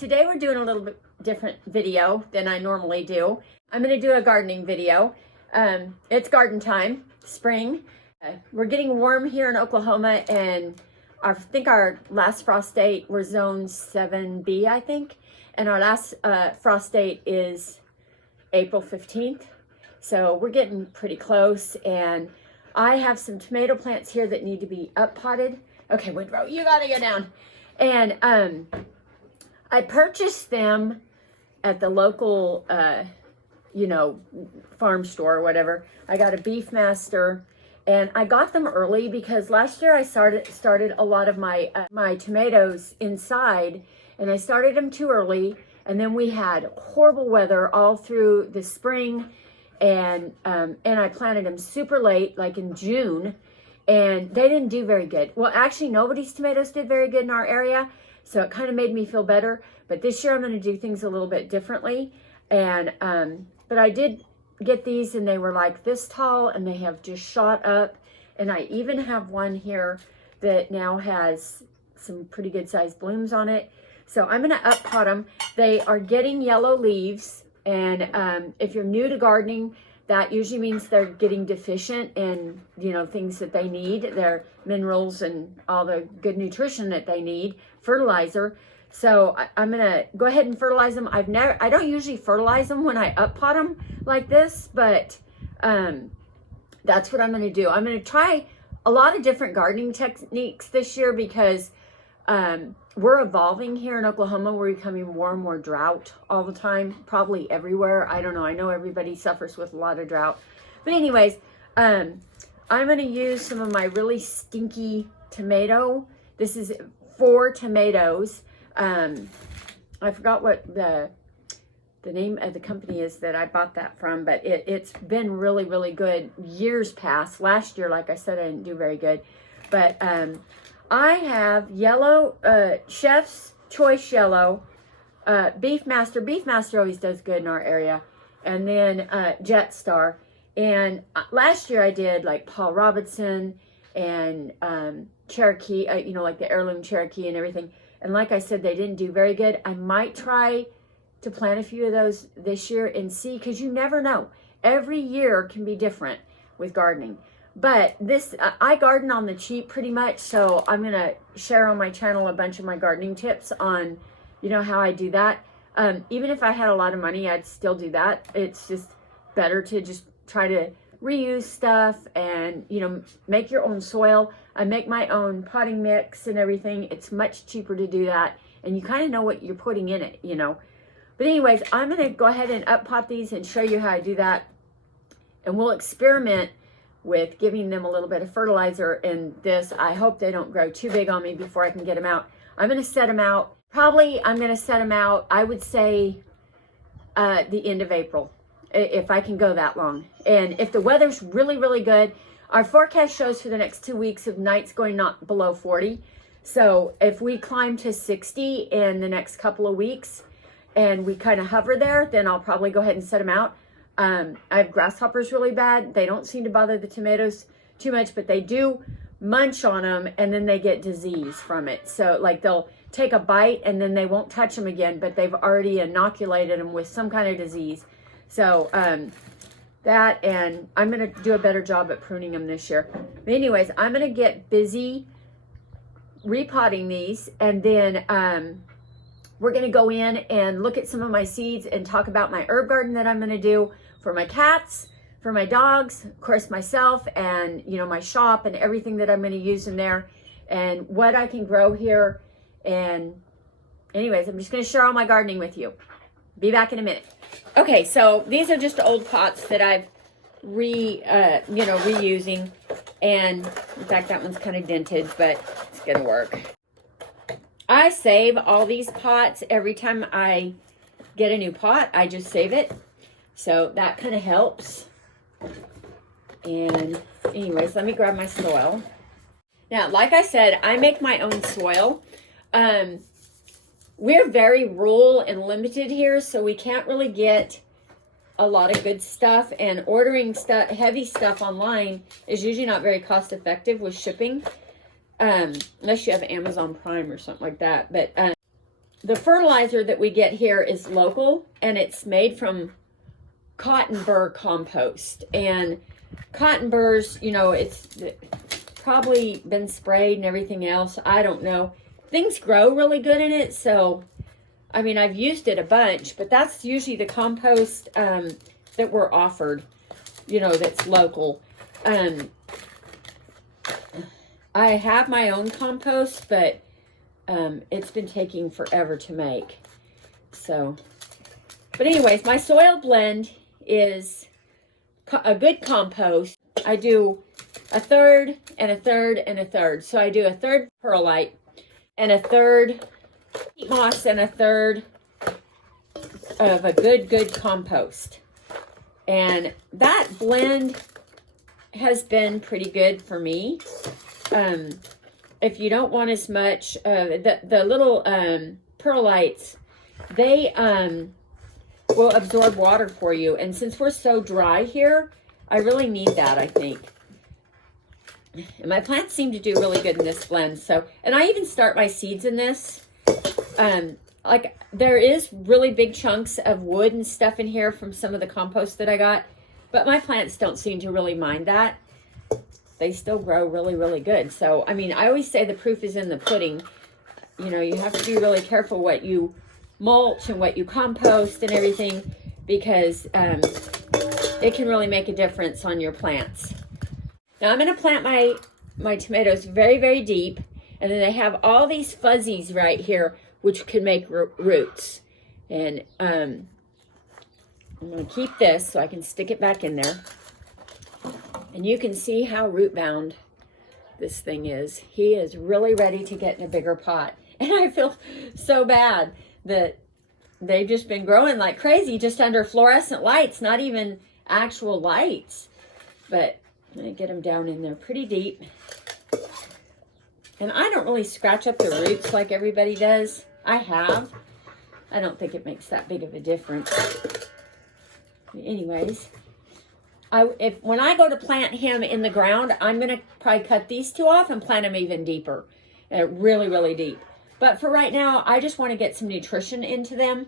Today we're doing a little bit different video than I normally do. I'm going to do a gardening video. It's garden time, spring. We're getting warm here in Oklahoma, and I think our last frost date, we're zone 7B, I think. And our last frost date is April 15th. So we're getting pretty close, and I have some tomato plants here that need to be up potted. Okay, Woodrow, you gotta go down. And I purchased them at the local, farm store or whatever. I got a Beefmaster, and I got them early because last year I started a lot of my my tomatoes inside, and I started them too early. And then we had horrible weather all through the spring, and I planted them super late, like in June, and they didn't do very good. Well, actually, nobody's tomatoes did very good in our area, so it kind of made me feel better. But this year I'm going to do things a little bit differently. And but I did get these, and they were like this tall, and they have just shot up. And I even have one here that now has some pretty good sized blooms on it. So I'm going to up pot them. They are getting yellow leaves, and if you're new to gardening, that usually means they're getting deficient in, things that they need, their minerals and all the good nutrition that they need, fertilizer. So I'm going to go ahead and fertilize them. I don't usually fertilize them when I up pot them like this, but that's what I'm going to do. I'm going to try a lot of different gardening techniques this year because we're evolving here in Oklahoma. We're becoming more and more drought all the time, probably everywhere. I don't know. I know everybody suffers with a lot of drought. But anyways, I'm going to use some of my really stinky tomato. This is 4 tomatoes. I forgot what the name of the company is that I bought that from, but it's been really, really good years past. Last year, like I said, I didn't do very good. But I have yellow, Chef's Choice Yellow, Beefmaster. Beefmaster always does good in our area. And then Jet Star. And last year I did like Paul Robinson and Cherokee, like the heirloom Cherokee and everything. And like I said, they didn't do very good. I might try to plant a few of those this year and see, because you never know. Every year can be different with gardening. But this, I garden on the cheap pretty much, so I'm going to share on my channel a bunch of my gardening tips on, how I do that. Even if I had a lot of money, I'd still do that. It's just better to just try to reuse stuff and, make your own soil. I make my own potting mix and everything. It's much cheaper to do that, and you kind of know what you're putting in it, But anyways, I'm going to go ahead and up pot these and show you how I do that, and we'll experiment with giving them a little bit of fertilizer in this. I hope they don't grow too big on me before I can get them out. I'm going to set them out. Probably I'm going to set them out, I would say, the end of April, if I can go that long. And if the weather's really, really good, our forecast shows for the next 2 weeks of nights going not below 40. So if we climb to 60 in the next couple of weeks and we kind of hover there, then I'll probably go ahead and set them out. I have grasshoppers really bad. They don't seem to bother the tomatoes too much, but they do munch on them, and then they get disease from it. So like they'll take a bite and then they won't touch them again, but they've already inoculated them with some kind of disease. So that, and I'm going to do a better job at pruning them this year. But anyways, I'm going to get busy repotting these, and then we're going to go in and look at some of my seeds and talk about my herb garden that I'm going to do for my cats, for my dogs, of course, myself, and, my shop and everything that I'm going to use in there, and what I can grow here. And anyways, I'm just going to share all my gardening with you. Be back in a minute. Okay, so these are just old pots that I've reusing. And in fact, that one's kind of dented, but it's going to work. I save all these pots every time I get a new pot. I just save it. So that kind of helps. And anyways, let me grab my soil. Now, like I said, I make my own soil. We're very rural and limited here, so we can't really get a lot of good stuff. And ordering heavy stuff online is usually not very cost effective with shipping. Unless you have Amazon Prime or something like that. But the fertilizer that we get here is local, and it's made from cotton burr compost. And cotton burrs, you know, it's probably been sprayed and everything else. I don't know. Things grow really good in it, so I mean, I've used it a bunch, but that's usually the compost that we're offered, you know, that's local. I have my own compost, but it's been taking forever to make. So, but anyways, my soil blend is a good compost. I do a third and a third and a third. So I do a third perlite and a third peat moss and a third of a good compost. And that blend has been pretty good for me. If you don't want as much, the little perlites, they will absorb water for you. And since we're so dry here, I really need that, I think. And my plants seem to do really good in this blend. So, and I even start my seeds in this. Like there is really big chunks of wood and stuff in here from some of the compost that I got, but my plants don't seem to really mind that. They still grow really, really good. So, I mean, I always say the proof is in the pudding. You know, you have to be really careful what you mulch and what you compost and everything, because it can really make a difference on your plants. Now I'm going to plant my tomatoes very, very deep, and then they have all these fuzzies right here, which can make roots. And I'm going to keep this so I can stick it back in there. And you can see how root bound this thing is. He is really ready to get in a bigger pot. And I feel so bad that they've just been growing like crazy just under fluorescent lights, not even actual lights. But I'm going to get them down in there pretty deep. And I don't really scratch up the roots like everybody does. I have. I don't think it makes that big of a difference. Anyways, when I go to plant him in the ground, I'm going to probably cut these two off and plant them even deeper. Really, really deep. But for right now, I just want to get some nutrition into them.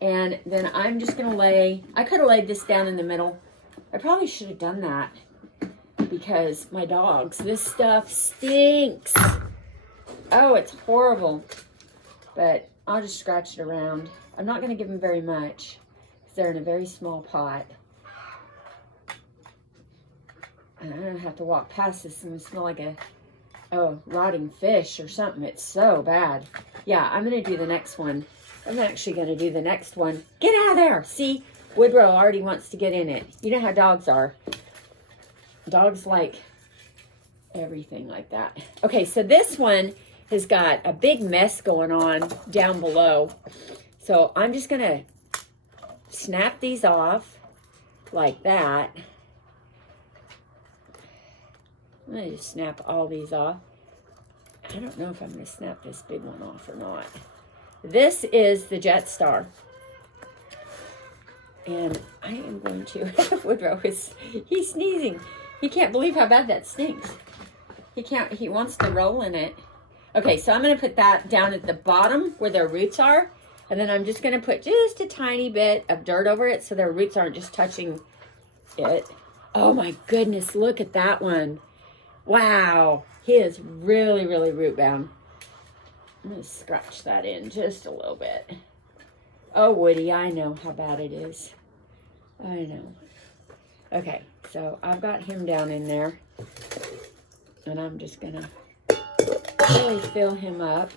And then I'm just going to I could have laid this down in the middle. I probably should have done that, because my dogs, this stuff stinks. Oh, it's horrible. But I'll just scratch it around. I'm not going to give them very much, because they're in a very small pot. And I'm going to have to walk past this and smell like a rotting fish or something. It's so bad. Yeah, I'm going to do the next one. I'm actually going to do the next one. Get out of there. See, Woodrow already wants to get in it. You know how dogs are. Dogs like everything like that. Okay, so this one has got a big mess going on down below. So I'm just going to snap these off like that. I'm going to just snap all these off. I don't know if I'm going to snap this big one off or not. This is the Jet Star. And I am going to, Woodrow he's sneezing. He can't believe how bad that stinks. He wants to roll in it. Okay, so I'm going to put that down at the bottom where their roots are. And then I'm just going to put just a tiny bit of dirt over it so their roots aren't just touching it. Oh my goodness, look at that one. Wow, he is really, really root bound. I'm going to scratch that in just a little bit. Oh, Woody, I know how bad it is. I know. Okay, so I've got him down in there. And I'm just going to really fill him up.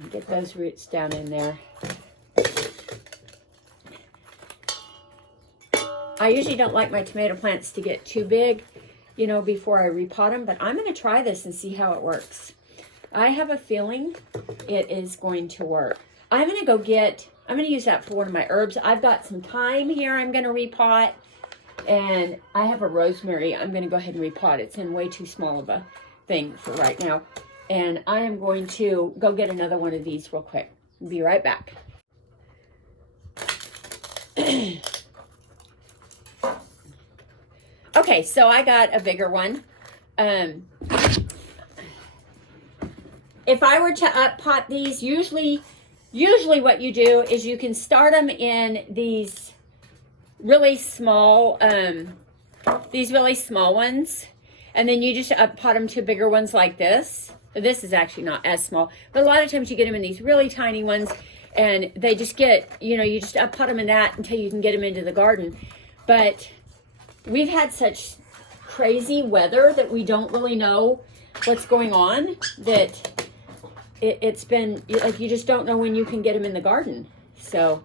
And get those roots down in there. I usually don't like my tomato plants to get too big, you know, before I repot them. But I'm going to try this and see how it works. I have a feeling it is going to work. I'm going to use that for one of my herbs. I've got some thyme here I'm going to repot. And I have a rosemary I'm going to go ahead and repot. It's in way too small of a thing for right now. And I am going to go get another one of these real quick. Be right back. Okay, so I got a bigger one. if I were to up pot these, usually what you do is you can start them in these really small ones, and then you just up pot them to bigger ones like this. This is actually not as small, but a lot of times you get them in these really tiny ones, and they just get, you know, you just up pot them in that until you can get them into the garden. But we've had such crazy weather that we don't really know what's going on, that it's been like you just don't know when you can get them in the garden. So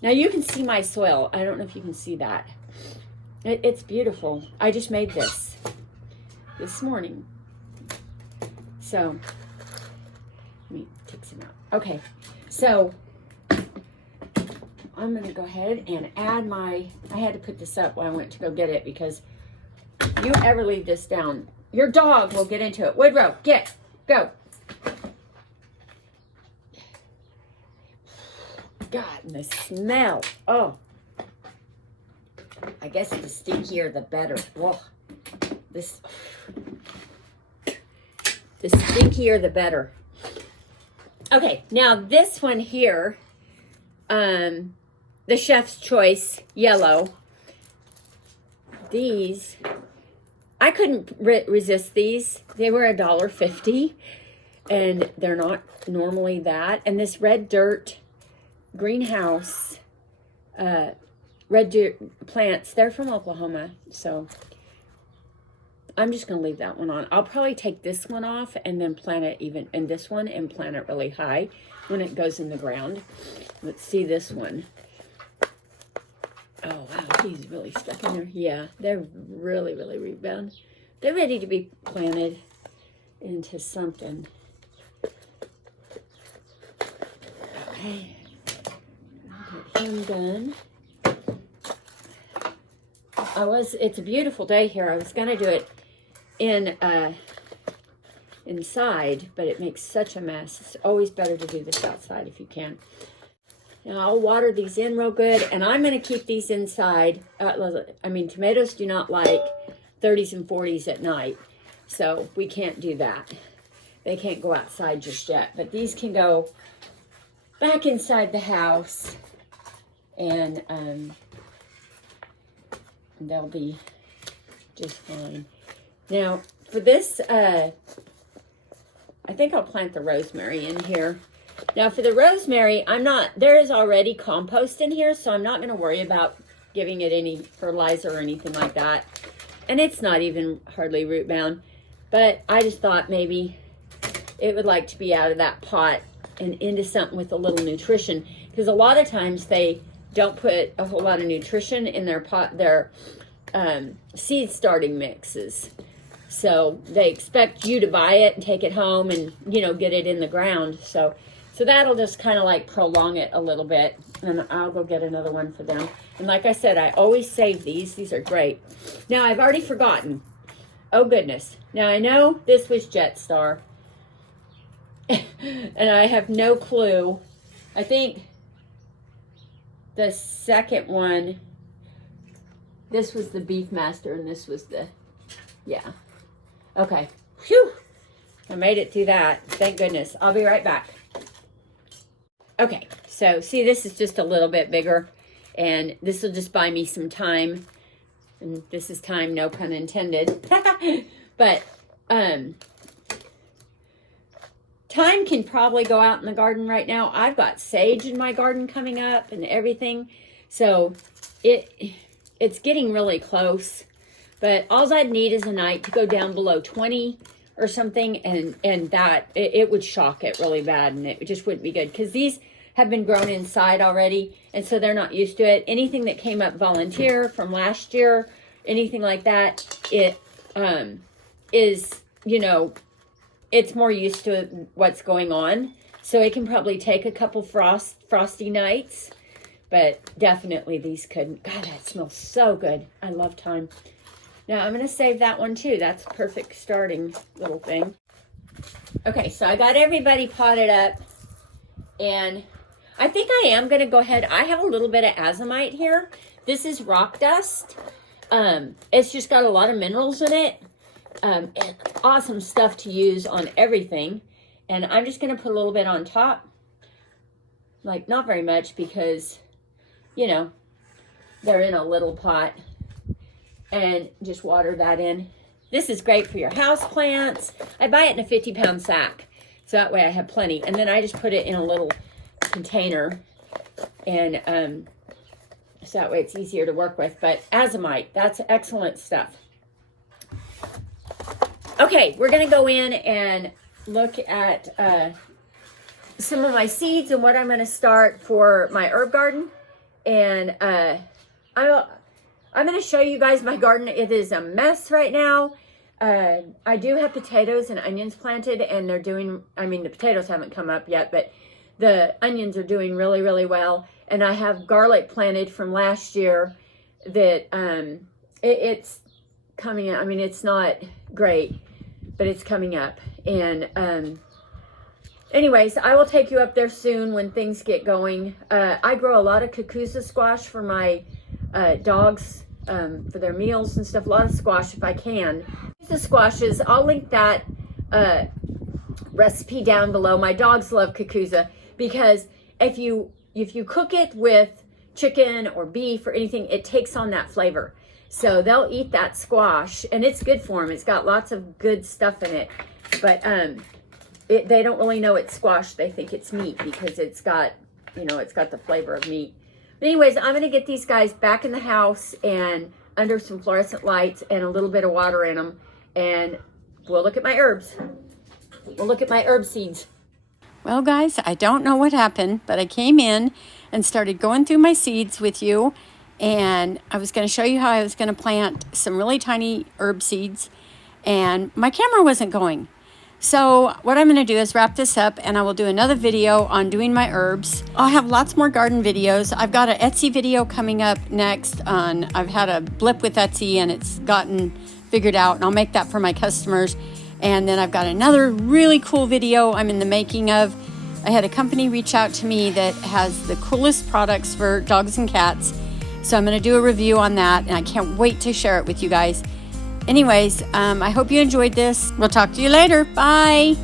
now you can see my soil. I don't know if you can see that. It's beautiful. I just made this morning. So let me take some out. Okay, so I'm gonna go ahead and add I had to put this up when I went to go get it, because you ever leave this down, your dog will get into it. Woodrow, go. God, and the smell. Oh, I guess the stinkier the better. Whoa. The stinkier the better. Okay, now this one here, the Chef's Choice Yellow. These, I couldn't resist these. They were $1.50, and they're not normally that. And this Red Dirt greenhouse, Red Dirt plants, they're from Oklahoma, so I'm just gonna leave that one on. I'll probably take this one off and then plant it and this one, and plant it really high when it goes in the ground. Let's see this one. Oh wow, he's really stuck in there. Yeah, they're really rebound. They're ready to be planted into something. Okay, get him done. It's a beautiful day here. I was gonna do it inside, but it makes such a mess. It's always better to do this outside if you can. Now I'll water these in real good, and I'm going to keep these inside. I mean, tomatoes do not like 30s and 40s at night, so we can't do that. They can't go outside just yet, but these can go back inside the house, and they'll be just fine. Now, for this, I think I'll plant the rosemary in here. Now, for the rosemary, there is already compost in here, so I'm not going to worry about giving it any fertilizer or anything like that. And it's not even hardly root bound, but I just thought maybe it would like to be out of that pot and into something with a little nutrition, because a lot of times they don't put a whole lot of nutrition in their pot, their seed starting mixes. So they expect you to buy it and take it home and, you know, get it in the ground. So that'll just kind of like prolong it a little bit, and I'll go get another one for them. And like I said, I always save these. These are great. Now, I've already forgotten. Oh, goodness. Now, I know this was Jetstar, and I have no clue. I think the second one, this was the Beefmaster, and this was the, yeah. Okay. Phew. I made it through that. Thank goodness. I'll be right back. Okay, so see, this is just a little bit bigger, and this will just buy me some time. And this is time, no pun intended. But time can probably go out in the garden right now. I've got sage in my garden coming up and everything. So it's getting really close. But all I'd need is a night to go down below 20 or something, and that it would shock it really bad, and it just wouldn't be good, because these have been grown inside already, and so they're not used to it. Anything that came up volunteer from last year, anything like that, it is, you know, it's more used to what's going on, so it can probably take a couple frosty nights, but definitely these couldn't. God, that smells so good. I love thyme. Now, I'm going to save that one, too. That's a perfect starting little thing. Okay, so I got everybody potted up, and I think I am going to go ahead. I have a little bit of azomite here. This is rock dust. It's just got a lot of minerals in it, and awesome stuff to use on everything. And I'm just going to put a little bit on top. Like, not very much because, you know, they're in a little pot. And just water that in. This is great for your house plants. I buy it in a 50-pound sack. So that way I have plenty. And then I just put it in a little container. And so that way it's easier to work with. But azomite, that's excellent stuff. Okay, we're going to go in and look at some of my seeds and what I'm going to start for my herb garden. And I'm going to show you guys my garden. It is a mess right now. I do have potatoes and onions planted, and they're doing, I mean, the potatoes haven't come up yet, but the onions are doing really, really well. And I have garlic planted from last year that it's coming out. I mean, it's not great, but it's coming up. And anyways, I will take you up there soon when things get going. I grow a lot of cucuza squash for my dogs for their meals and stuff. A lot of squash if I can. The squashes, I'll link that recipe down below. My dogs love cucuza because if you cook it with chicken or beef or anything, it takes on that flavor. So they'll eat that squash, and it's good for them. It's got lots of good stuff in it. But they don't really know it's squash. They think it's meat because it's got, you know, it's got the flavor of meat. But anyways, I'm going to get these guys back in the house and under some fluorescent lights and a little bit of water in them. And we'll look at my herbs. We'll look at my herb seeds. Well, guys, I don't know what happened, but I came in and started going through my seeds with you. And I was going to show you how I was going to plant some really tiny herb seeds. And my camera wasn't going. So what I'm going to do is wrap this up, and I will do another video on doing my herbs. I'll have lots more garden videos. I've got an Etsy video coming up next. I've had a blip with Etsy, and it's gotten figured out, and I'll make that for my customers. And then I've got another really cool video I'm in the making of. I had a company reach out to me that has the coolest products for dogs and cats. So I'm going to do a review on that, and I can't wait to share it with you guys. Anyways, I hope you enjoyed this. We'll talk to you later. Bye.